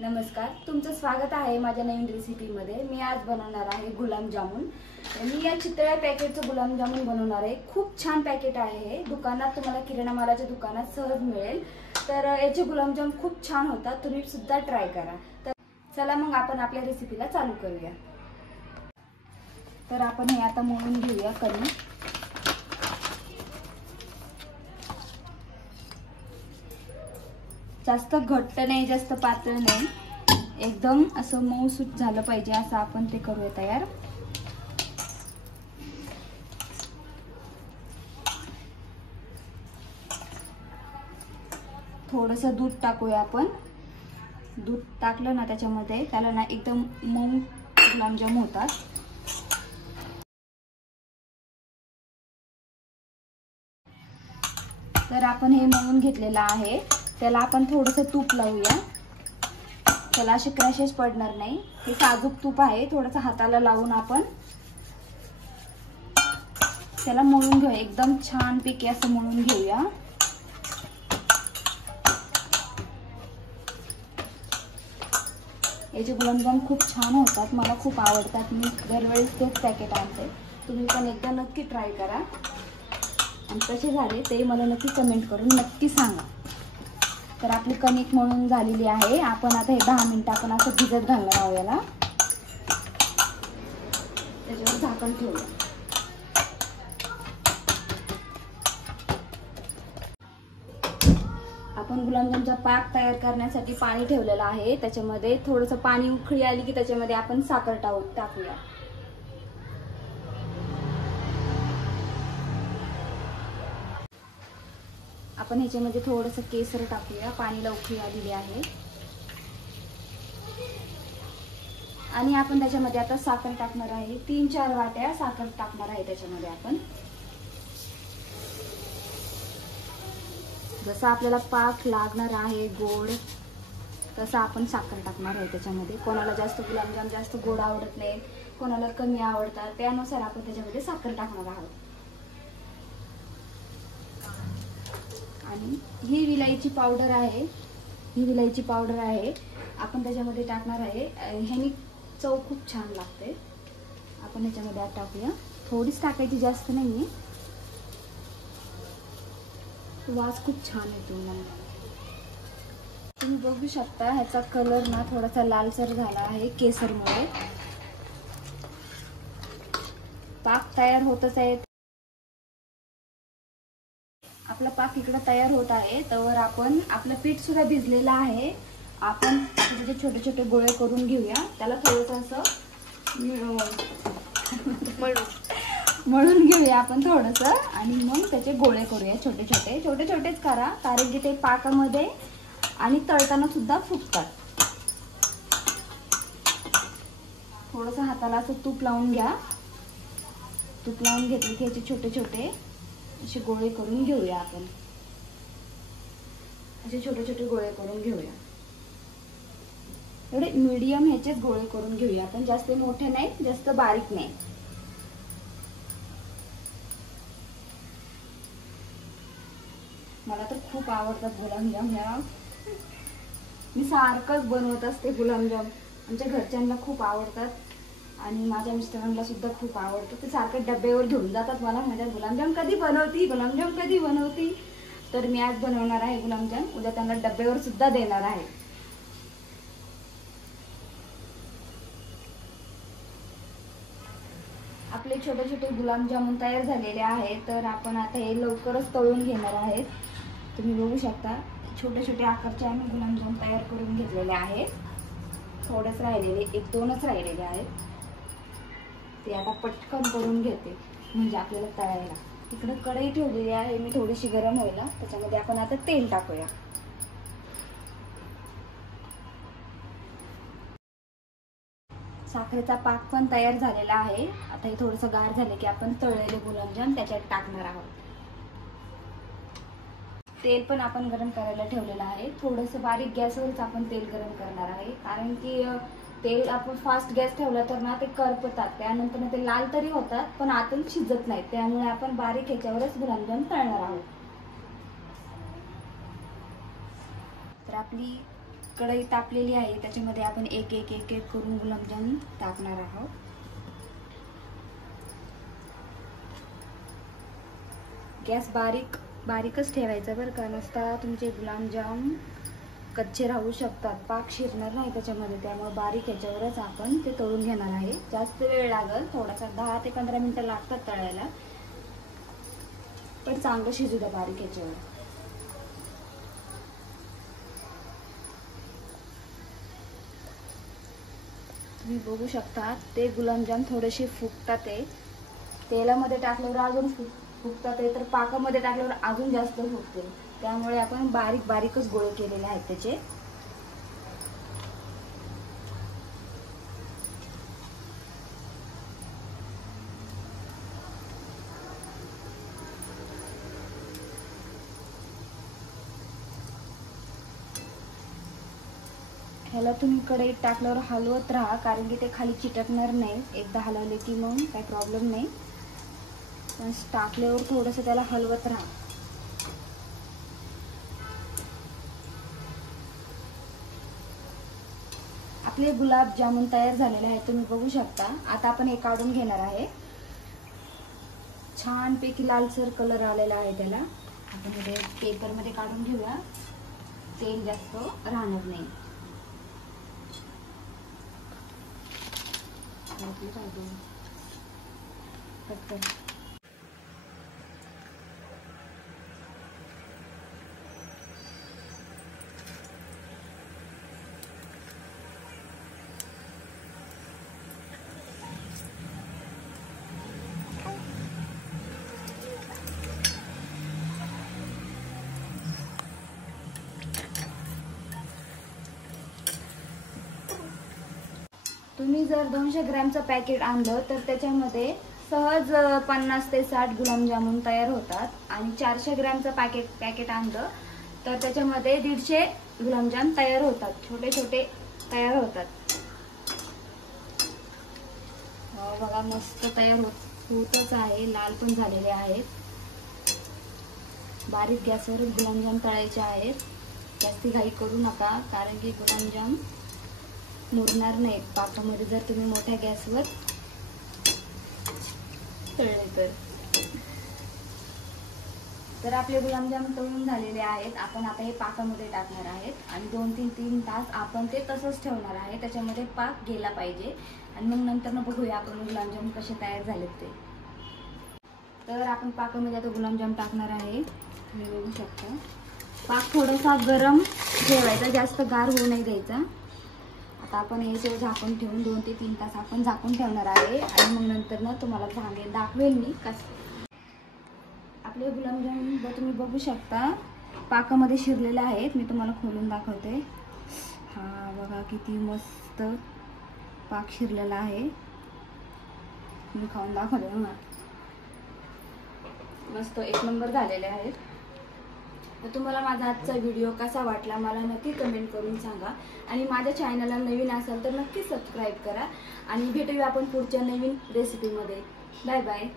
नमस्कार, तुमचं स्वागत आहे माझ्या नवीन रेसिपीमध्ये। मी आज बनवणार आहे गुलाबजामुन। मी या चितळ्या पॅकेटचं गुलाबजामुन बनवणार आहे। खूप छान पॅकेट आहे हे। दुकानात तुम्हाला किराणा मालाच्या दुकानात सहज मिळेल। तर याचे गुलाबजामुन खूप छान होतात, तुम्ही सुद्धा ट्राय करा। तर चला मग आपण आपल्या रेसिपीला चालू करूया। तर आपण हे आता मळून घेऊया कणिक। जास्त घट्ट नाही, जास्त पातळ नाही, एकदम असं मऊसूत झालं पाहिजे असं आपण ते करूया तयार। थोडंसं दूध टाकूया आपण। दूध टाकलं ना त्याच्यामध्ये, त्याला ना एकदम मऊ गुलाबजाम होतात। तर आपण हे मळून घेतलेलं आहे, त्याला आपण थोडंसं तूप लावूया। त्याला असे क्रॅशेस पडणार नाही। हे साजूक तूप आहे, थोडंसं हाताला लावून आपण त्याला मळून घेऊया। एकदम छान पैकी असं मळून घेऊया। याचे गुलाबजाम खूप छान होतात, मला खूप आवडतात। मी दरवेळेस तेच पॅकेट आणते, तुम्ही पण एकदा नक्की ट्राय करा आणि कसे झाले ते मला नक्की कमेंट करून नक्की सांगा। तर आपली कणिक मळून झालेली आहे। आपण आता हे 10 मिनिटं आपण असं भिजत घालणार आहोत याला। त्याच्यावर झाकण ठेवूया। आपण गुलाबजामचा पाक तयार करण्यासाठी पाणी ठेवलेलं आहे। त्याच्यामध्ये थोडंसं पाणी उकळी आली की त्याच्यामध्ये आपण साखर टाकूया। आपण ह्याच्यामध्ये थोडंसं केसर टाकूया। पाणीला उकळी आलेली आहे आणि आपण त्याच्यामध्ये आता साखर टाकणार आहे। 3-4 वाट्या साखर टाकणार आहे त्याच्यामध्ये आपण। जसं आपल्याला पाक लागणार आहे गोड, तसं आपण साखर टाकणार आहे त्याच्यामध्ये। कोणाला जास्त गुलाबजाम जास्त गोड आवडत नाही, कोणाला कमी आवडतात, त्यानुसार आपण त्याच्यामध्ये साखर टाकणार आहोत। आणि ही विलायची पावडर आहे, आपण त्याच्यामध्ये टाकणार आहे। ह्यानी चव खूप छान लागते। आपण ह्याच्यामध्ये आता टाकूया, थोडीच टाकायची, जास्त नाहीये। वास खूप छान येतो मला। तुम्ही बघू शकता ह्याचा कलर ना थोडासा लालसर झाला आहे केसरमुळे। पाक तयार होतच आहे। आपला पाक इकडे तयार होत आहे, तर आपण आपलं पीठ सुद्धा भिजलेलं आहे। आपण त्याचे छोटे छोटे गोळे करून घेऊया। त्याला थोडंसं असं मळून घेऊया आपण थोडंसं, आणि मग त्याचे गोळे करूया। छोटे छोटेच करा, कारण की ते पाकामध्ये आणि तळताना सुद्धा फुगतात। थोडंसं हाताला असं तूप लावून घ्या। तूप लावून घेतले की याचे छोटे छोटे असे गोळे करून घेऊया आपण। असे छोटे छोटे गोळे करून घेऊया। एवढे मीडियम ह्याचेच गोळे करून घेऊया आपण, जास्त मोठे नाही, जास्त बारीक नाही। मला तर खूप आवडतात गुलाबजाम ह्या। मी सारखंच बनवत असते गुलाबजाम। आमच्या घरच्यांना खूप आवडतात आणि माझ्या मिस्टरांना सुद्धा खूप आवडतं। ते सारखं डब्यावर घेऊन जातात मला, माझ्या गुलाबजाम कधी बनवती। तर मी आज बनवणार आहे गुलाबजाम, उद्या त्यांना डब्यावर सुद्धा देणार आहे। आपले छोटे छोटे गुलाबजामुन तयार झालेले आहेत। तर आपण आता हे लवकरच तळून घेणार आहेत। तुम्ही बघू शकता छोटे छोटे आकारचे आम्ही गुलाबजाम तयार करून घेतलेले आहेत। थोडेच राहिलेले, 1-2च राहिलेले आहेत। ते आता पटकन करून घेते म्हणजे आपल्याला तळायला। इकडे कढई ठेवलेली आहे मी थोडीशी गरम व्हायला, त्याच्यामध्ये आपण आता तेल टाकूया। साखरेचा पाक पण तयार झालेला आहे। आता हे थोडंसं गार झाले की आपण तळलेले गुलाबजाम त्याच्यात टाकणार आहोत। तेल पण आपण गरम करायला ठेवलेलं आहे। थोडंसं बारीक गॅसवरच आपण तेल गरम करणार आहे, कारण की तेल आपण फास्ट गॅस ठेवला तर ना ते करपतात, त्यानंतर ते लाल तरी होतात पण आतून शिजत नाही। त्यामुळे आपण बारीक ह्याच्यावरच गुलाबजाम तळणार आहोत। तर आपली कढई तापलेली आहे, त्याच्यामध्ये आपण एक एक एक एक करून गुलाबजाम टाकणार आहोत. गॅस बारीकच ठेवायचा बरं का, नसता तुमचे गुलाबजाम कच्चे राहू शकतात, पाक शिरणार नाही त्याच्यामध्ये. त्यामुळे बारीक ह्याच्यावरच आपण ते तळून घेणार आहे. जास्त वेळ लागेल, थोडासा 10 ते 15 मिनिटं लागतात तळायला, पण चांगलं शिजू द्या बारीक ह्याच्यावर. तुम्ही बघू शकता ते गुलाबजाम थोडेसे फुगतात, ते तेलामध्ये टाकल्यावर अजून फुगतात, ते तर पाकामध्ये टाकल्यावर अजून जास्त फुगते. त्यामुळे आपण बारीकच गोळे केलेले आहेत त्याचे. ह्याला तुम्ही कढईत टाकल्यावर हलवत राहा, कारण की ते खाली चिटकणार नाही. एकदा हलवले की मग काही प्रॉब्लेम नाही, पण टाकल्यावर थोडंसं त्याला हलवत राहा. आपले गुलाबजामुन तयार झालेले आहेत, तुम्ही बघू शकता. आता आपण हे काढून घेणार आहे. छानपैकी लालसर कलर आलेला आहे त्याला. आपण हे पेपरमध्ये काढून घेऊया, तेल जास्त राहणार नाही. तुम्ही जर 200 ग्रॅमचं पॅकेट आणलं तर त्याच्यामध्ये सहज 50 ते 60 गुलाबजामुन तयार होतात. आणि 400 ग्रॅमचं पॅकेट आणलं तर त्याच्यामध्ये 150 गुलाबजाम तयार होतात, छोटे छोटे तयार होतात. बघा मस्त तयार होतच आहे, लाल पण झालेले आहेत. बारीक गॅसवर गुलाबजाम तळायचे आहेत. जास्ती घाई करू नका, कारण की गुलाबजाम मुरणार नाही पाकामध्ये जर तुम्ही मोठ्या गॅसवर तळले तर. आपले गुलाबजाम तळून झालेले आहेत. आपण आता हे पाकामध्ये टाकणार आहेत आणि 2 ते 3 तास आपण ते तसंच ठेवणार आहे. त्याच्यामध्ये पाक गेला पाहिजे आणि मग नंतर बघूया आपण गुलाबजाम कसे तयार झालेत ते. तर आपण पाकामध्ये आता गुलाबजाम टाकणार आहे. तुम्ही बघू शकता. पाक थोडासा गरम ठेवायचा, जास्त गार होऊ नाही द्यायचा. आता आपण हे झाकून ठेवून 2 ते 3 तास आपण झाकून ठेवणार आहे आणि मग नंतर तुम्हाला दाखवेल मी कसं. आपले गुलाबजाम तुम्ही बघू शकता पाकामध्ये शिरलेले आहेत. मी तुम्हाला खोलून दाखवते. हा बघा किती मस्त पाक शिरलेला आहे. मी खाऊन दाखवते बघा, मस्त एक नंबर झालेले आहेत. तर तुम्हाला माझा आजचा व्हिडिओ कसा वाटला मला नक्की कमेंट करून सांगा. आणि माझ्या चॅनलला नवीन असाल तर नक्की सबस्क्राईब करा. आणि भेटूया आपण पुढच्या नवीन रेसिपीमध्ये. Bye bye.